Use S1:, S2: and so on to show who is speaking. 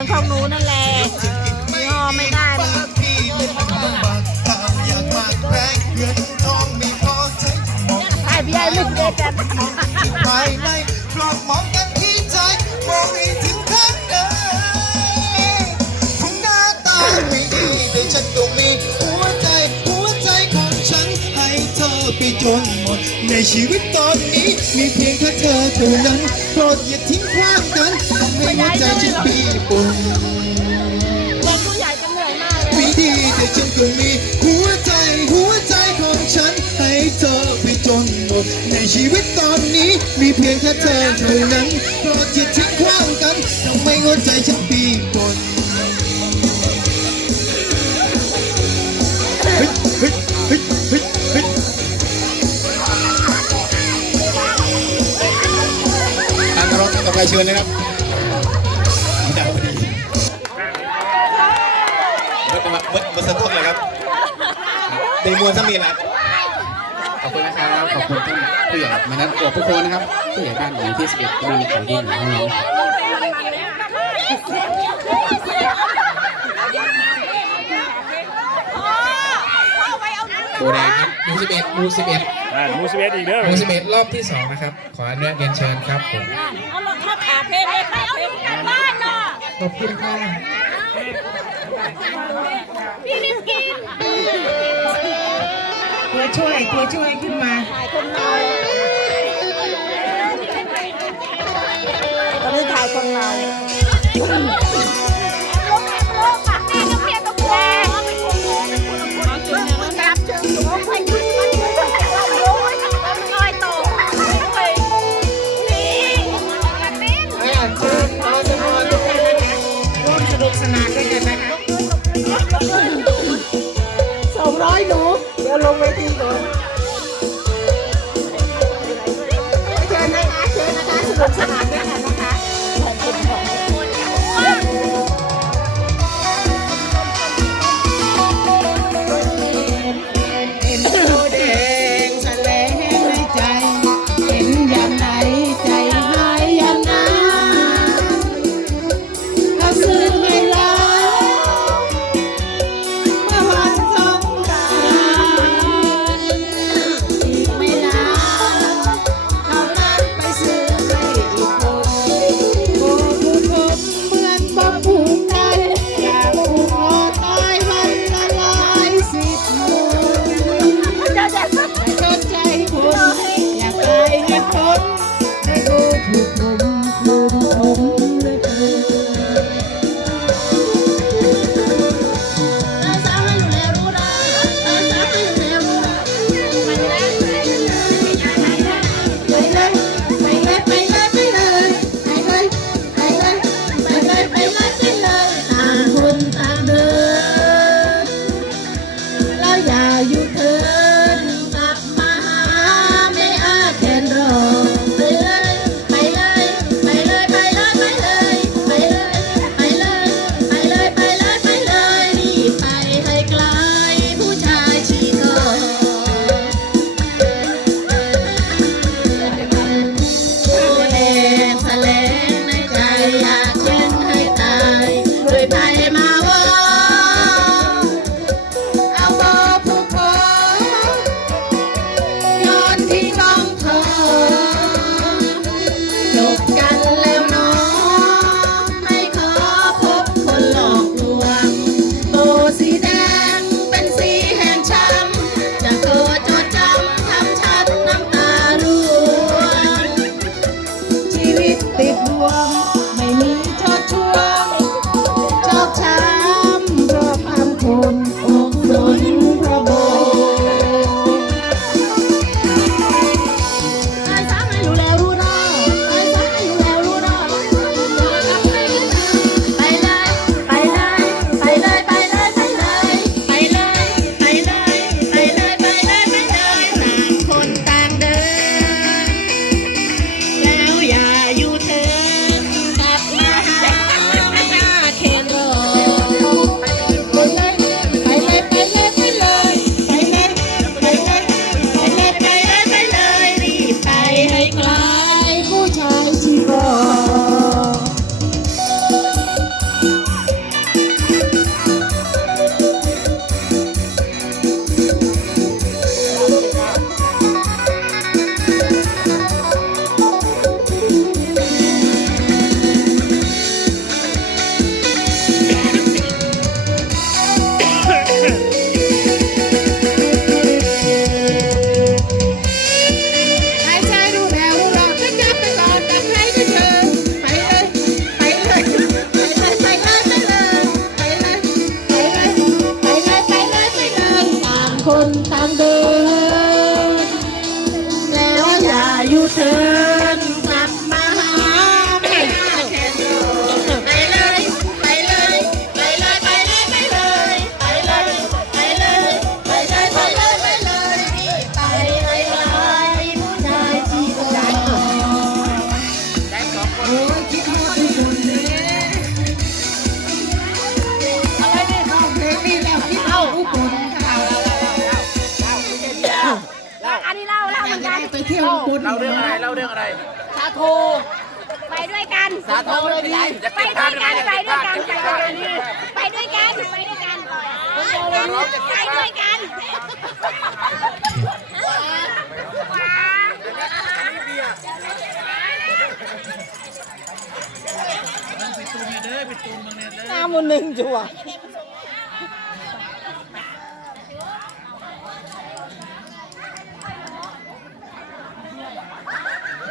S1: ของหนูนั่นแหละยี่ห้อไม่ได้มัน
S2: ที่ไม่ลำบากอยากมากเงินทองม่พอใช้มอง
S1: ให้พี่ไอ้ลูกเด็กกัน
S2: ภายในปลอกมองกันที่ใจมองให้ถึงข้างในคงหน้าตาไม่ดีแต่ฉันก็มีหัวใจหัวใจของฉันให้เธอไปจนหมด ในชีวิตตอนนี้มีเพียงแค่เธอเท่านั้นโปรดอย่าทิ้งขว้างกัน ให้หัวใจฉันปีปน
S1: เป็นผู้ใหญ่จะเหนื่อยมากเลย
S2: ไม่ดีแต่ฉันก็มีหัวใจหัวใจของฉัน ให้เธอไปจนหมด ในชีวิตตอนนี้มีเพียงแค่เธอเท่านั้นโปรดอย่าทิ้งขว้างกันทำให้หัวใจฉันปีปนเฮ้ยเฮ้ยเฮ้ยเฮ้ยเฮ้ยทางร้องต่อไปเชิญเลยครับ เบิดมาเบิดเบิดสะทกเลยครับในมวลสมีละ
S3: ขอบคุณนะครับ ขอบคุณท่านผู้ใหญ่มานัดตัวผู้คนนะครับ ผู้ใหญ่บ้านหมู่ที่สิบเอ็ดมีของดีหนึ่งของเราโบแดงครับหมู่สิบเอ็ดหมู่สิบเอ็ด
S4: อ่ามูสเวสอีกเด้อ
S3: หมู่สิบเอ็ดรอบที่สองนะครับ ขออนุญาตเรียนเชิญครับผม
S1: เอาลงเข้าขาเพลเลยขาเพลกลับบ้านเนาะ
S3: ขอบคุณค่ะ
S1: พี่นิสกิน
S5: ตัวช่วยตัวช่วยขึ้นมา
S1: ถ่ายคนเรา เดี๋ยวลงเวทีก่อ one. เถินกลับมาหาแม่แคนโดไปเลยไปเลยไปเลยไป
S5: เลย
S1: ไปเลยไปเลยไปเลยไป
S5: เลยไปเลยไปเลยไปเลยไปผู้ชายที่ใจอ่อได้สองคนโคิ
S6: ดฮ
S4: ทุกที่เข้อ
S6: ได้ไปเที่ยวบน
S1: เล่าเรื่องอะไรเล่าเรื่องอะไร
S4: สาโทไปด้วยกัน
S1: สาธุเลยดีจะ
S4: ไป
S1: เก็บ
S4: ด้
S1: ภา
S4: วย
S1: พได้ไหม
S4: กัน
S1: จะ
S4: ไป
S1: เก็บ
S4: ด้วย
S1: ภา
S4: กั
S1: พ
S4: น
S1: จะ
S4: ไป
S1: เก็บ
S4: ด้วย
S1: ภา
S4: กั
S1: พ
S4: นไปด้วยกันไปด้วยกันว้า
S6: หน้ามันหนึ่งจัว
S4: เ